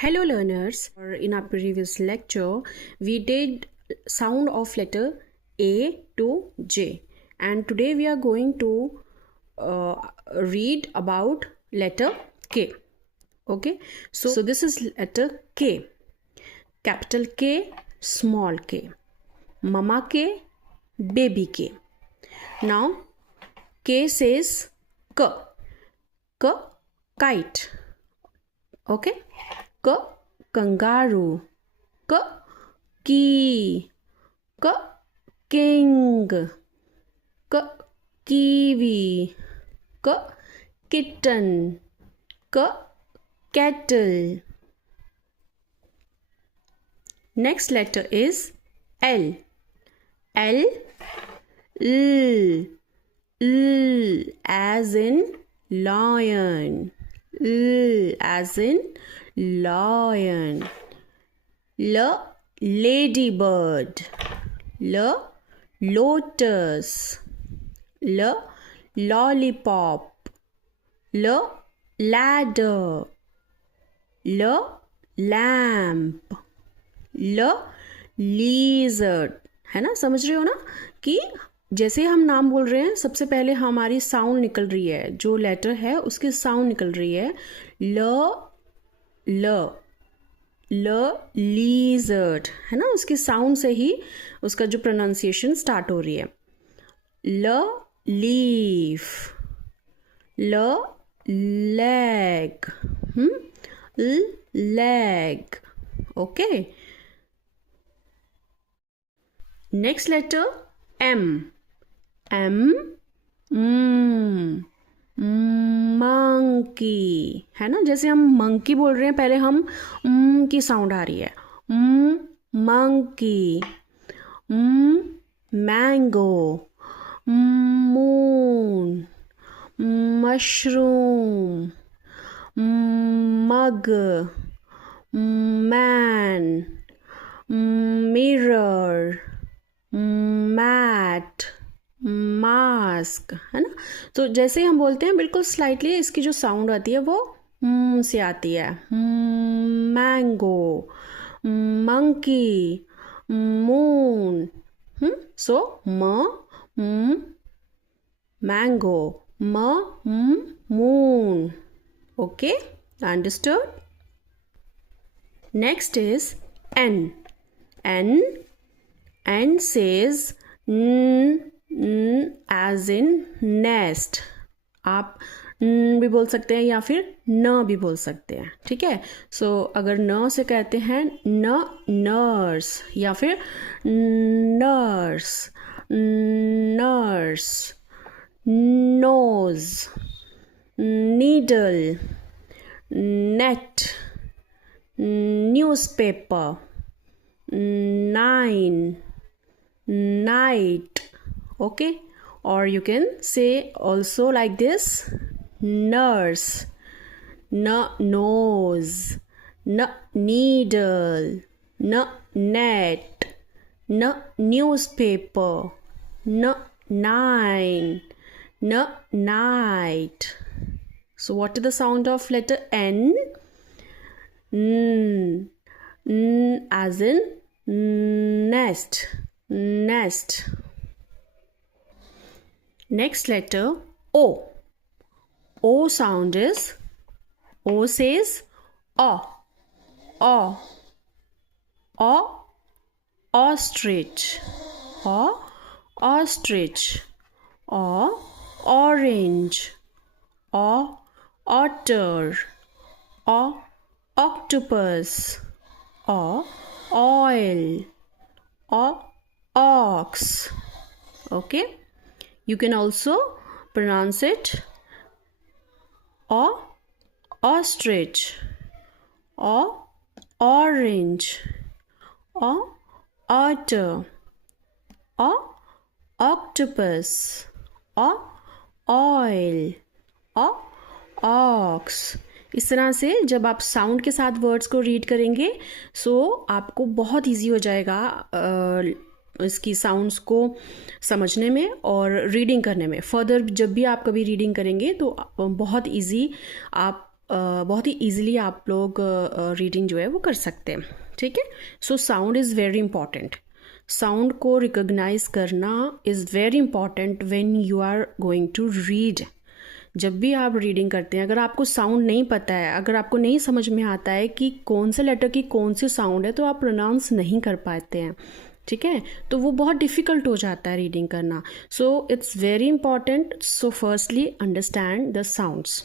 Hello learners, in our previous lecture we did sound of letter A to J, and today we are going to read about letter K. Okay, so this is letter K, capital K, small k, mama K, baby K. Now K says k, kite. Okay, k, kangaroo, key, king, kiwi, kitten, kettle. Next letter is L. L, as in lion. As in lion. Ladybird. Lotus. Lollipop. Ladder. Lamp. Lizard. है ना, समझ रहे हो ना कि जैसे हम नाम बोल रहे हैं सबसे पहले हमारी साउंड निकल रही है, जो लेटर है उसकी साउंड निकल रही है ल लीजर्ड, है ना, उसकी साउंड से ही उसका जो प्रोनाउंसिएशन स्टार्ट हो रही है. Leaf, leg, leg. Okay, next letter M. Monkey, है ना, जैसे हम मंकी बोल रहे हैं पहले हम की साउंड आ रही है. मंकी. मैंगो, मून, मशरूम, मग, मैन, मिरर, मैट, मास्क, है ना. तो जैसे हम बोलते हैं बिल्कुल स्लाइटली इसकी जो साउंड आती है वो से आती है. Mango, monkey, moon. So mango, moon. Okay, understood. Next is N. N says as in nest. आप भी बोल सकते हैं या फिर न भी बोल सकते हैं, ठीक है. सो अगर न से कहते हैं नर्स या फिर nurse, nose, needle, net, newspaper, 9, night. Okay, or you can say also like this: nurse, nose, needle, net, newspaper, 9, night. So what is the sound of letter N? As in nest. Next letter O. O sound is, O says ostrich, ostrich, orange, otter, octopus, oil, ox. Okay, you can also pronounce it ostrich, orange, otter, octopus, oil, ox. इस तरह से जब आप sound के साथ words को read करेंगे सो आपको बहुत इजी हो जाएगा इसकी साउंड्स को समझने में और रीडिंग करने में. फर्दर जब भी आप कभी रीडिंग करेंगे तो बहुत इजी आप बहुत ही ईजिली आप लोग रीडिंग जो है वो कर सकते हैं, ठीक है। So sound is very important. Sound को रिकॉग्नाइज करना is very important when you are going to read. जब भी आप रीडिंग करते हैं, अगर आपको साउंड नहीं पता है, अगर आपको नहीं समझ में आता है कि कौन से लेटर की कौन सी साउंड है, तो आप प्रोनाउंस नहीं कर पाते हैं, ठीक है। तो वो बहुत डिफ़िकल्ट हो जाता है रीडिंग करना। So it's very important. So firstly understand the sounds.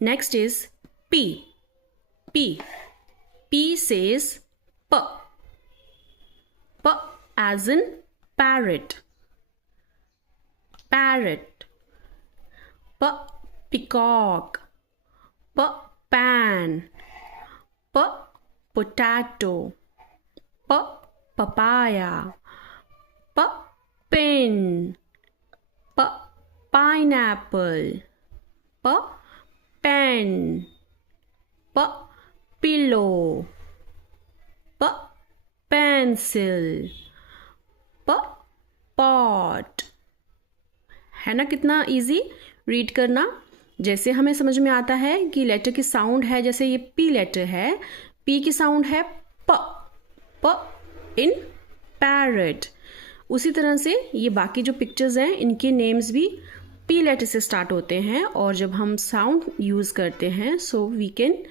Next is P. P says P. P as in parrot. P peacock. P pan. P potato. P papaya. P pin. P pineapple. P pen. P pillow. P pencil. P pot. है ना कितना easy read करना। जैसे हमें समझ में आता है कि लेटर की साउंड है, जैसे ये पी लेटर है, पी की साउंड है प, प इन पैरट। उसी तरह से ये बाकी जो पिक्चर्स हैं इनके नेम्स भी पी लेटर से स्टार्ट होते हैं, और जब हम साउंड यूज़ करते हैं so we can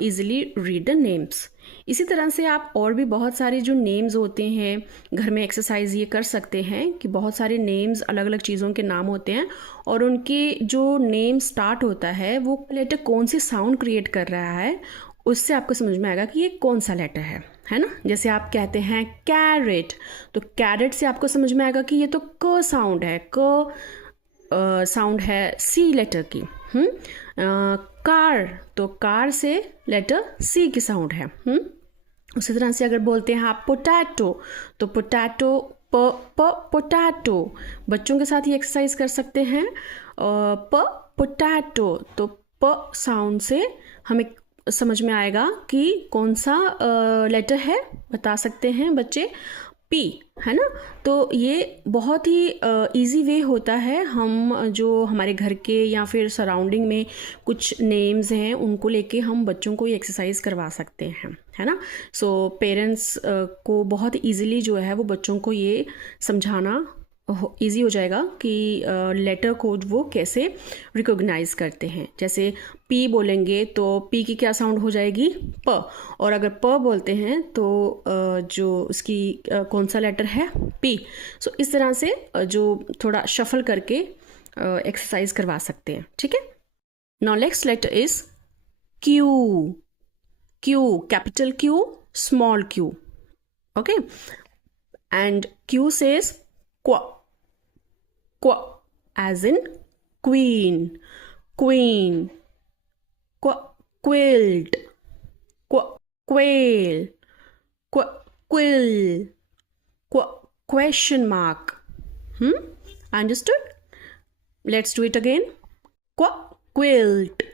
easily read the names. इसी तरह से आप और भी बहुत सारे जो नेम्स होते हैं, घर में एक्सरसाइज ये कर सकते हैं कि बहुत सारे नेम्स, अलग अलग चीज़ों के नाम होते हैं, और उनके जो नेम स्टार्ट होता है वो लेटर कौन सी साउंड क्रिएट कर रहा है, उससे आपको समझ में आएगा कि ये कौन सा लेटर है ना। जैसे आप कहते हैं कैरेट, तो कैरेट से आपको समझ में आएगा कि ये तो क साउंड है, क साउंड है सी लेटर की। कार, तो कार से लेटर सी की साउंड है। उसी तरह से अगर बोलते हैं आप पोटैटो, तो पोटैटो पोटैटो। बच्चों के साथ ये एक्सरसाइज कर सकते हैं। पोटैटो, तो प साउंड से हमें समझ में आएगा कि कौन सा लेटर है, बता सकते हैं बच्चे, पी, है ना। तो ये बहुत ही इजी वे होता है, हम जो हमारे घर के या फिर सराउंडिंग में कुछ नेम्स हैं उनको लेके हम बच्चों को ये एक्सरसाइज करवा सकते हैं, है ना। सो पेरेंट्स को बहुत इजीली जो है वो बच्चों को ये समझाना ईजी हो जाएगा कि लेटर को वो कैसे रिकॉग्नाइज करते हैं। जैसे पी बोलेंगे तो पी की क्या साउंड हो जाएगी, प, और अगर प बोलते हैं तो जो उसकी कौन सा लेटर है, पी। सो इस तरह से जो थोड़ा शफल करके एक्सरसाइज करवा सकते हैं, ठीक है। Now next letter is Q. Q, capital Q, small Q, okay. And Q says kw, kw as in queen, queen. Quilt, quail, quill, question mark. Understood? Let's do it again. Quilt,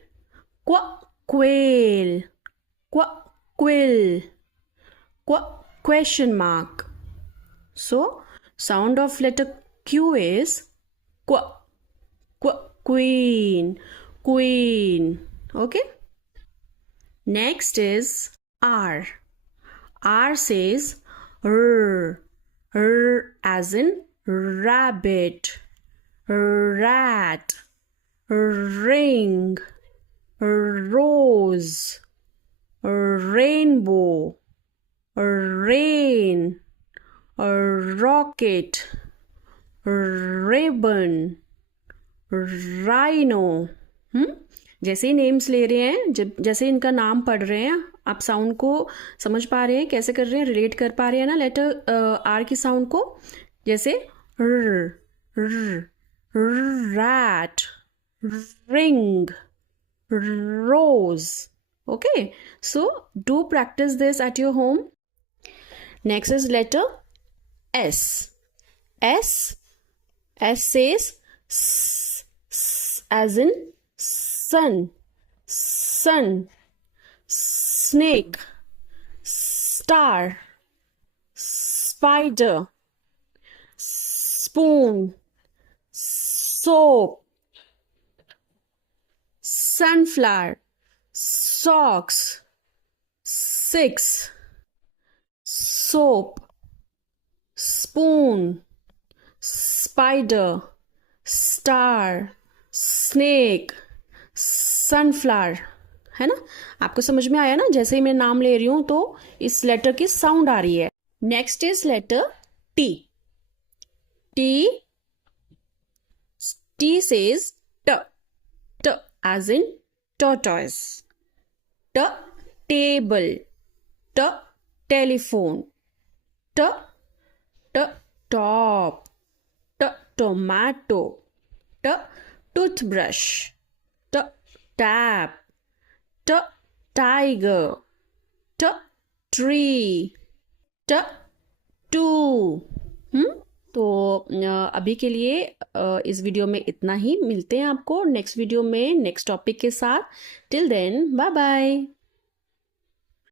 quail, quill, question mark. So sound of letter Q is queen, queen. Okay. Next is R. R says r, as in rabbit, rat, ring, rose, rainbow, rain, rocket, ribbon, rhino. जैसे ही names ले रहे हैं, जब जैसे इनका नाम पढ़ रहे हैं, आप साउंड को समझ पा रहे हैं, कैसे कर रहे हैं, रिलेट कर पा रहे हैं ना लेटर आर की साउंड को। जैसे rat, ring, rose. Okay, so do practice this at your home. Next is letter S. S says as in sun, snake, star, spider, spoon, soap, sunflower, socks, 6, soap, spoon, spider, star, snake, sunflower. है ना? आपको समझ में आया ना? जैसे ही मैं नाम ले रही हूं तो इस लेटर की साउंड आ रही है. Next is letter T. T. T says t, t as in tortoise. T, table. T, telephone. T, t, top. T, tomato. T, toothbrush. T, tap. T, tiger. T, tree. T, two. तो अभी के लिए इस video में इतना ही. मिलते हैं आपको नेक्स्ट वीडियो में नेक्स्ट टॉपिक के साथ. Till then bye bye.